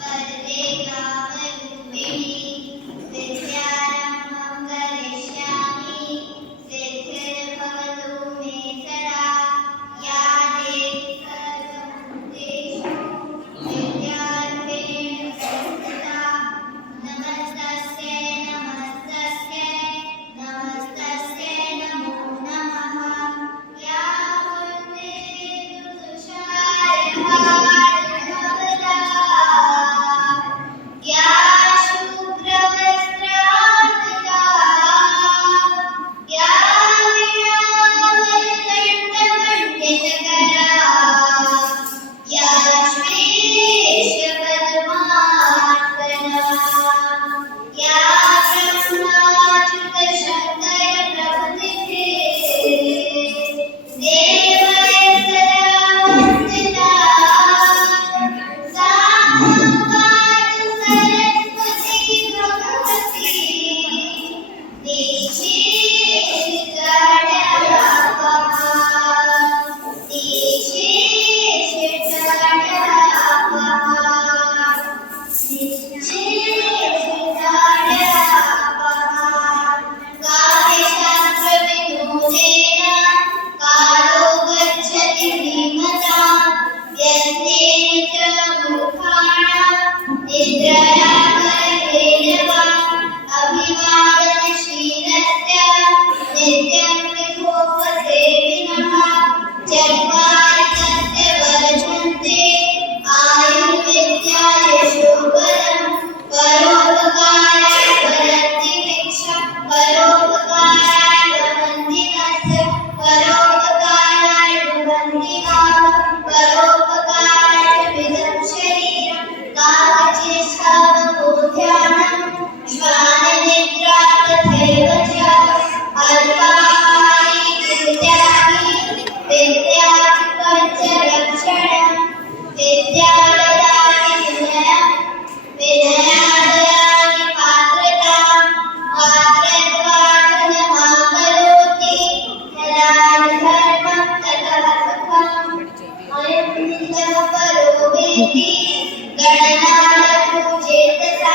वरदे कामरूपिणी विद्यारम्भं करिष्यामि सिद्धिर्भवतु मे सदा या देवी सर्वभूतेषु विद्यारूपेण संस्थिता नमस्तस्यै नमस्तस्यै नमस्तस्यै नमो नमः या वन्दे तुषारहारधवला या शुभ्रवस्त्रान्विता या वीणावरदण्डमण्डितकरा या श्वेतपद्मासना या ब्रह्माच्युतशङ्करप्रभृतिभिः देवैः सदा वन्दिता सा मातु सरस्वती भगवती कालो गच्छति धीमतां यस्तेन च मूर्खाणां निद्रया कलेन वा अभिवादनशीलस्य नित्यं विभोपसेविनः चत्वारि तस्य वर्धन्ते आयुर्विद्या यशोबलं परोपकाराय वदन्ति भिक्षं परोपकाराय वदन्ति नद्य परोपकाराय वदन्ति नाम परोपकाराय विदं शरीरं कामचेष्टावबोध्यानं श्वाननिद्रा तथैव च अल्पाहारी विद्याहि विद्याहि पञ्चलक्षणं विद्यादयानि विनयं विनयादयानि पात्रतां पात्रत्वादनमाकरोति यदा धर्मं ततः सुखम् अयं निजः परो वेति गणनालघु चेतसा